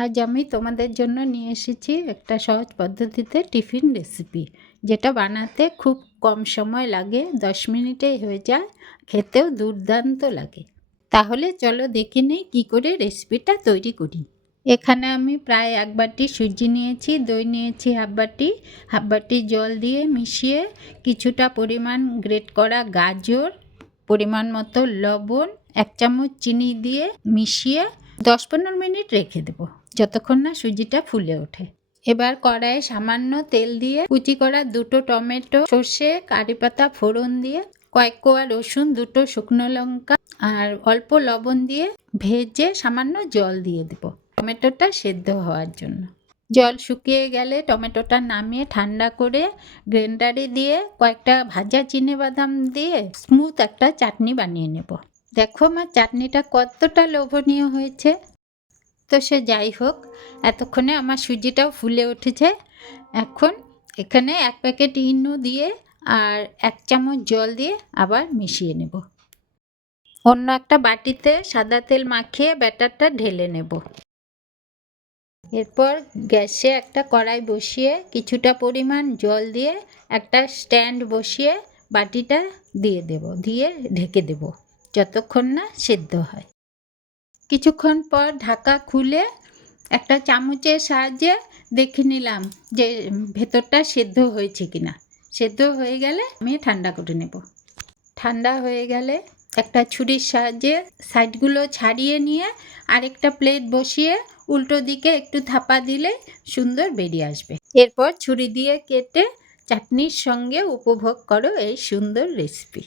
আজ আমি তোমাদের জন্য নিয়ে এসেছি একটা সহজ পদ্ধতিতে টিফিন রেসিপি, যেটা বানাতে খুব কম সময় লাগে, 10 মিনিটেই হয়ে যায়, খেতেও দুর্দান্ত লাগে। তাহলে চলো দেখে নিই কী করে রেসিপিটা তৈরি করি। এখানে আমি প্রায় 1 বাটি সুজি নিয়েছি, দই নিয়েছি হাফ বাটি জল দিয়ে মিশিয়ে কিছুটা পরিমাণ গ্রেট করা গাজর, পরিমাণ মতো লবণ, 1 চামচ চিনি দিয়ে মিশিয়ে 10-15 মিনিট রেখে দেবো, যতক্ষণ না সুজিটা ফুলে ওঠে। এবার কড়াইয়ে সামান্য তেল দিয়ে কুচি করা 2টো টমেটো, সর্ষে, কারি পাতা ফোড়ন দিয়ে, কয়েক কোয়া রসুন, 2টো শুকনো লঙ্কা আর অল্প লবণ দিয়ে ভেজে সামান্য জল দিয়ে দেবো টমেটোটা সেদ্ধ হওয়ার জন্য। জল শুকিয়ে গেলে টমেটোটা নামিয়ে ঠান্ডা করে গ্রাইন্ডারে দিয়ে কয়েকটা ভাজা চিনেবাদাম দিয়ে স্মুথ একটা চাটনি বানিয়ে নেব। দেখো আমার চাটনিটা কতটা লোভনীয় হয়েছে। তো সে যাই হোক, এতক্ষণে আমার সুজিটাও ফুলে উঠেছে। এখন এখানে 1 প্যাকেট ইনো দিয়ে আর 1 চামচ জল দিয়ে আবার মিশিয়ে নেব। অন্য একটা বাটিতে সাদা তেল মাখিয়ে ব্যাটারটা ঢেলে নেব। এরপর গ্যাসে একটা কড়াই বসিয়ে কিছুটা পরিমাণ জল দিয়ে একটা স্ট্যান্ড বসিয়ে বাটিটা দিয়ে ঢেকে দেব যতক্ষণ না সেদ্ধ হয়। কিছুক্ষণ পর ঢাকা খুলে একটা চামচের সাহায্যে দেখে নিলাম যে ভেতরটা সেদ্ধ হয়েছে কিনা। সেদ্ধ হয়ে গেলে আমি ঠান্ডা করে নেব। ঠান্ডা হয়ে গেলে একটা ছুরির সাহায্যে সাইডগুলো ছাড়িয়ে নিয়ে আরেকটা প্লেট বসিয়ে উল্টো দিকে একটু থাপা দিলে সুন্দর বেরিয়ে আসবে। এরপর ছুরি দিয়ে কেটে চাটনির সঙ্গে উপভোগ করো এই সুন্দর রেসিপি।